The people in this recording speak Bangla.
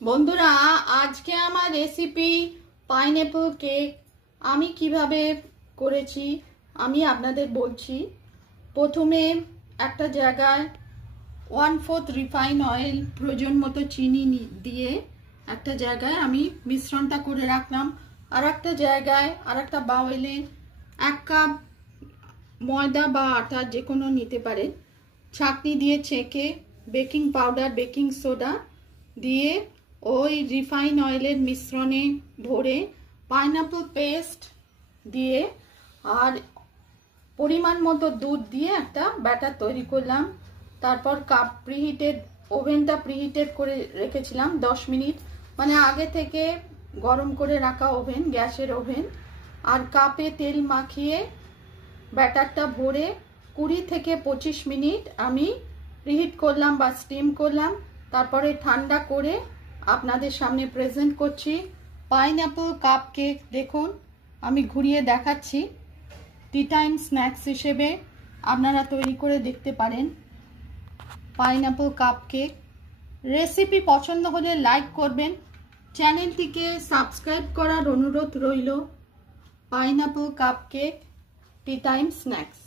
বন্ধুরা, আজকে আমার রেসিপি পাইনঅ্যাপল কেক। আমি কিভাবে করেছি আমি আপনাদের বলছি। প্রথমে একটা জায়গায় 1/4 রিফাইন অয়েল, প্রয়োজন মতো চিনি দিয়ে একটা জায়গায় আমি মিশ্রণটা করে রাখলাম। আর একটা জায়গায় আর একটা বাউলে 1 কাপ ময়দা বা আটা যে কোনো নিতে পারেন, ছাঁকনি দিয়ে ছেঁকে বেকিং পাউডার, বেকিং সোডা দিয়ে ওই রিফাইন অয়েলের মিশ্রণে ভরে পাইনঅ্যাপল পেস্ট দিয়ে আর পরিমাণ মতো দুধ দিয়ে একটা ব্যাটার তৈরি করলাম। তারপর কাপ প্রিহিটেড, ওভেনটা প্রিহিটেড করে রেখেছিলাম 10 মিনিট, মানে আগে থেকে গরম করে রাখা ওভেন, গ্যাসের ওভেন। আর কাপে তেল মাখিয়ে ব্যাটারটা ভরে 20 থেকে 25 মিনিট আমি প্রিহিট করলাম বা স্টিম করলাম। তারপরে ঠান্ডা করে আপনাদের সামনে প্রেজেন্ট করছি পাইনঅ্যাপল কাপ কেক। দেখুন, আমি ঘুরিয়ে দেখাচ্ছি। টি টাইম স্ন্যাক্স হিসেবে আপনারা তৈরি করে দেখতে পারেন পাইনঅ্যাপল কাপ কেক। রেসিপি পছন্দ হলে লাইক করবেন, চ্যানেলটিকে সাবস্ক্রাইব করার অনুরোধ রইল। Pineapple cup cake, tea time snacks.